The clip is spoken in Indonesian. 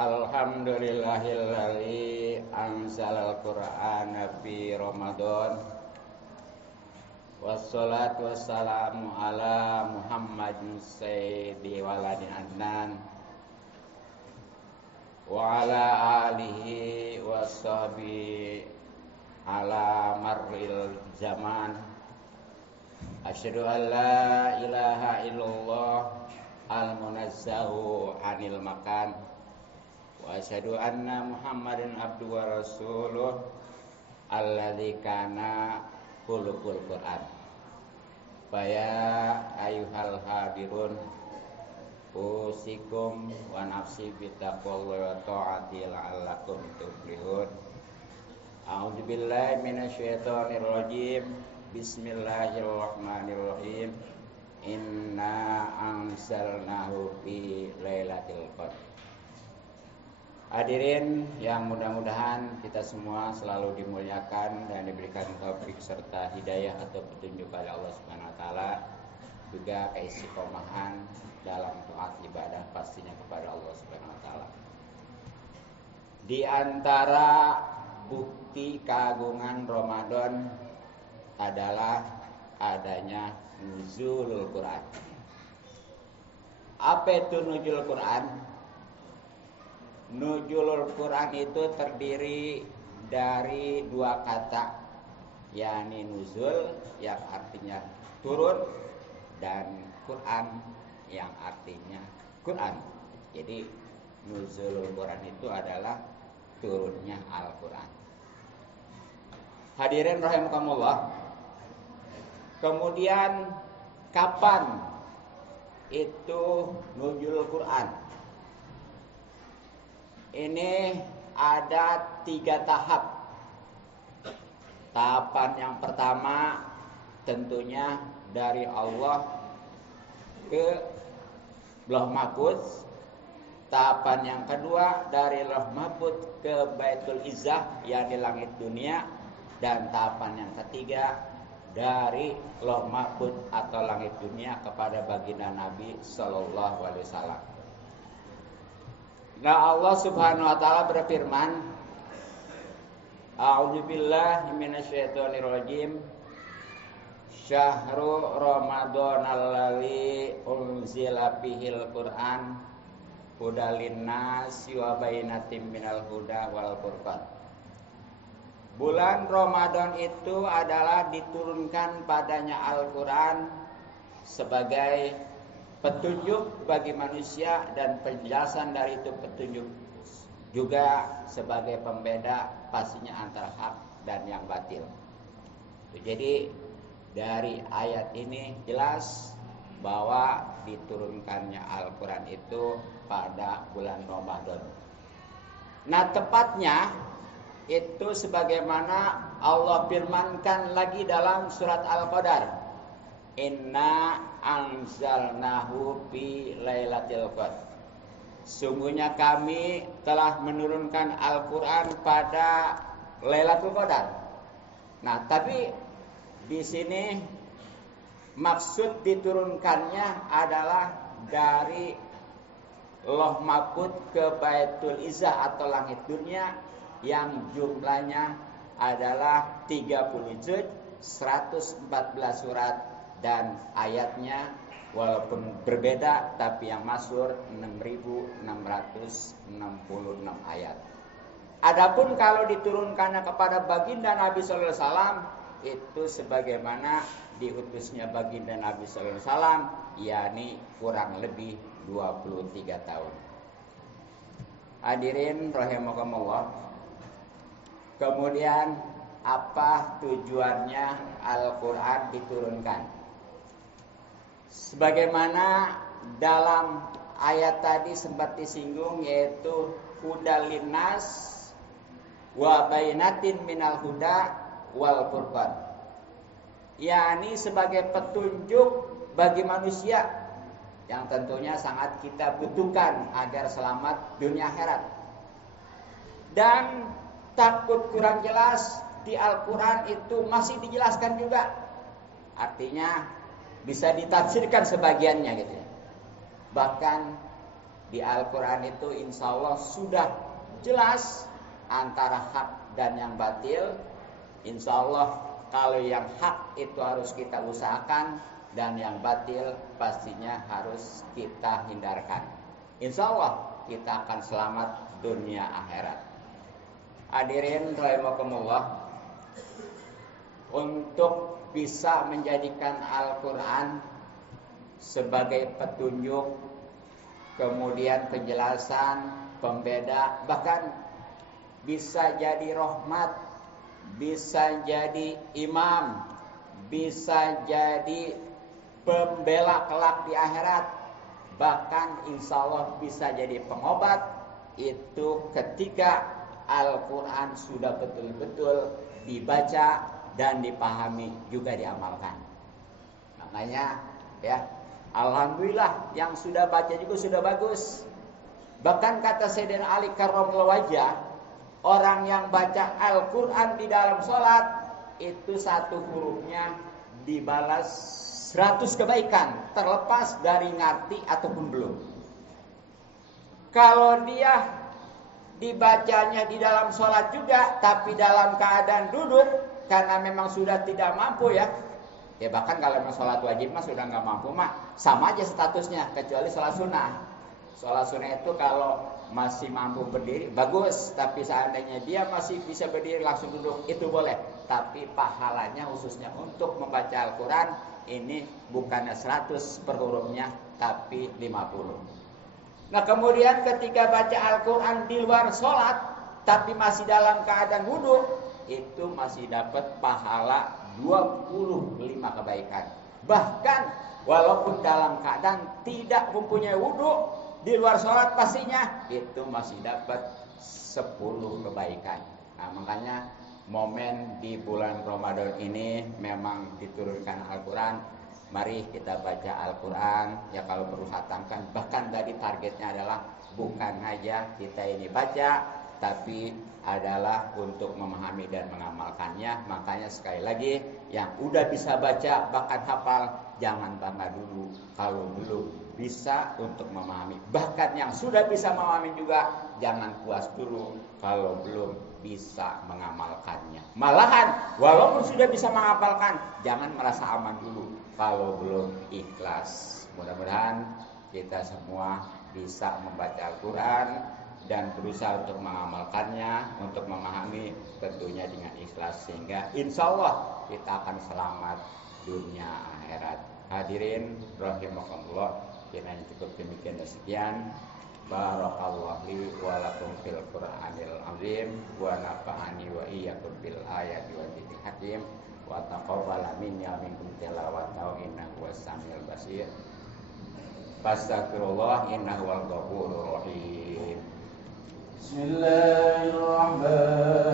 Alhamdulillahilladzi anzalal Qur'ana fi Ramadan. Wassalatu wassalamu ala Muhammadin sayyidi waladi Adnan wa ala alihi washabihi ala marril zaman. Asyhadu an la ilaha illallah al-munazzahu anil makan, wa asyhadu anna Muhammadan abduhu wa rasuluh alladzi kana khuluqul Qur'an. Faya ayyuhal hadirun usikum wa nafsi bittaqwallahi wa ta'ati la'allakum tuflihun. A'udzu billahi minasyaitonir rajim. Bismillahirrahmanirrahim. Inna anzalnahu fi lailatul qadar. Hadirin yang mudah-mudahan kita semua selalu dimuliakan dan diberikan taufik serta hidayah atau petunjuk oleh Allah Subhanahu wa taala, juga keistiqomahan dalam taat ibadah pastinya kepada Allah Subhanahu wa taala. Di antara bukti keagungan Ramadan adalah adanya nuzulul Quran. Apa itu nuzulul Quran? Nuzulul Quran itu terdiri dari dua kata, yakni nuzul yang artinya turun dan Quran yang artinya Quran. Jadi nuzulul Quran itu adalah turunnya Al-Quran. Hadirin rahimakumullah. Kemudian kapan itu nuzulul Quran? Ini ada 3 tahap. Tahapan yang pertama tentunya dari Allah ke Lauh Mahfuz. Tahapan yang kedua dari Lauh Mahfuz ke Baitul Izzah yang di langit dunia. Dan tahapan yang ketiga dari Lauh Mahfuz atau langit dunia kepada baginda Nabi Sallallahu Alaihi Wasallam. Nah, Allah Subhanahu wa taala berfirman, A'udzu billahi minasyaitonir rajim. Syahrul Ramadhanal ladzi unzila fihil Qur'an hudal linnasi wa bayyinatin minal huda wal furqan. Bulan Ramadan itu adalah diturunkan padanya Al-Qur'an sebagai petunjuk bagi manusia dan penjelasan dari itu petunjuk juga sebagai pembeda pastinya antara hak dan yang batil. Jadi dari ayat ini jelas bahwa diturunkannya Al-Quran itu pada bulan Ramadan. Nah, tepatnya itu sebagaimana Allah firmankan lagi dalam surat Al-Qadar. Inna anzalnahu fi lailatul qadar. Sungguhnya kami telah menurunkan Al-Qur'an pada Lailatul Qadar. Nah, tapi di sini maksud diturunkannya adalah dari Lauh Mahfuz ke Baitul Izzah atau langit dunia yang jumlahnya adalah 30 juz, 114 surat dan ayatnya walaupun berbeda tapi yang masyhur 6.666 ayat. Adapun kalau diturunkannya kepada baginda Nabi sallallahu alaihi wasallam itu sebagaimana diutusnya baginda Nabi sallallahu alaihi wasallam, yakni kurang lebih 23 tahun. Hadirin rahimakumullah. Kemudian apa tujuannya Al-Qur'an diturunkan? Sebagaimana dalam ayat tadi sempat disinggung, yaitu hudal linnas wa bainatin minal huda wal furqan, yakni sebagai petunjuk bagi manusia yang tentunya sangat kita butuhkan agar selamat dunia akhirat. Dan takut kurang jelas, di Al-Quran itu masih dijelaskan juga. Artinya bisa ditafsirkan sebagiannya gitu ya. Bahkan Di Al-Quran itu insya Allah sudah jelas antara hak dan yang batil. Insya Allah kalau yang hak itu harus kita usahakan, dan yang batil pastinya harus kita hindarkan. Insya Allah kita akan selamat dunia akhirat. Hadirin rahimakumullah, untuk bisa menjadikan Al-Quran sebagai petunjuk, kemudian penjelasan, pembeda, bahkan bisa jadi rahmat, bisa jadi imam, bisa jadi pembela kelak di akhirat, bahkan insya Allah bisa jadi pengobat. Itu ketika Al-Quran sudah betul-betul dibaca dan dipahami juga diamalkan. Makanya ya, alhamdulillah yang sudah baca juga sudah bagus. Bahkan kata Sayyidina Ali karramallahu wajhah, orang yang baca Al-Quran di dalam sholat itu satu hurufnya dibalas 100 kebaikan, terlepas dari ngerti ataupun belum. Kalau dia dibacanya di dalam sholat juga, tapi dalam keadaan duduk, karena memang sudah tidak mampu ya bahkan kalau memang sholat wajib mah sudah nggak mampu mah sama aja statusnya, kecuali sholat sunnah. Sholat sunnah itu kalau masih mampu berdiri bagus, tapi seandainya dia masih bisa berdiri langsung duduk itu boleh. Tapi pahalanya khususnya untuk membaca Al-Quran ini bukannya 100 per hurufnya, tapi 50. Nah kemudian ketika baca Al-Quran di luar sholat, tapi masih dalam keadaan wudhu, itu masih dapat pahala 25 kebaikan. Bahkan walaupun dalam keadaan tidak mempunyai wudhu, di luar sholat pastinya, itu masih dapat 10 kebaikan. Nah makanya momen di bulan Ramadan ini memang diturunkan Al-Quran. Mari kita baca Al-Quran, ya kalau perlu khatamkan. Bahkan tadi targetnya adalah bukan aja kita ini baca, tapi adalah untuk memahami dan mengamalkannya. Makanya sekali lagi, yang udah bisa baca bahkan hafal, jangan bangga dulu kalau belum bisa untuk memahami. Bahkan yang sudah bisa memahami juga jangan puas dulu kalau belum bisa mengamalkannya. Malahan walaupun sudah bisa menghafalkan, jangan merasa aman dulu kalau belum ikhlas. Mudah-mudahan kita semua bisa membaca Al-Quran dan berusaha untuk mengamalkannya, untuk memahami tentunya dengan ikhlas, sehingga insya Allah kita akan selamat dunia akhirat. Hadirin rahimakumullah, kiranya cukup demikian dan sekian. Barakallahu li wa lakum fil Qur'anil azim wa nafa'ani wa iyyakum bil ayati wa dzikril hakim wa taqabbala minni wa minkum tilawatahu innahu was-sami'ul basir. Fastaghfirullah innahu wal ghafurur rahim. Bismillahirrahmanirrahim.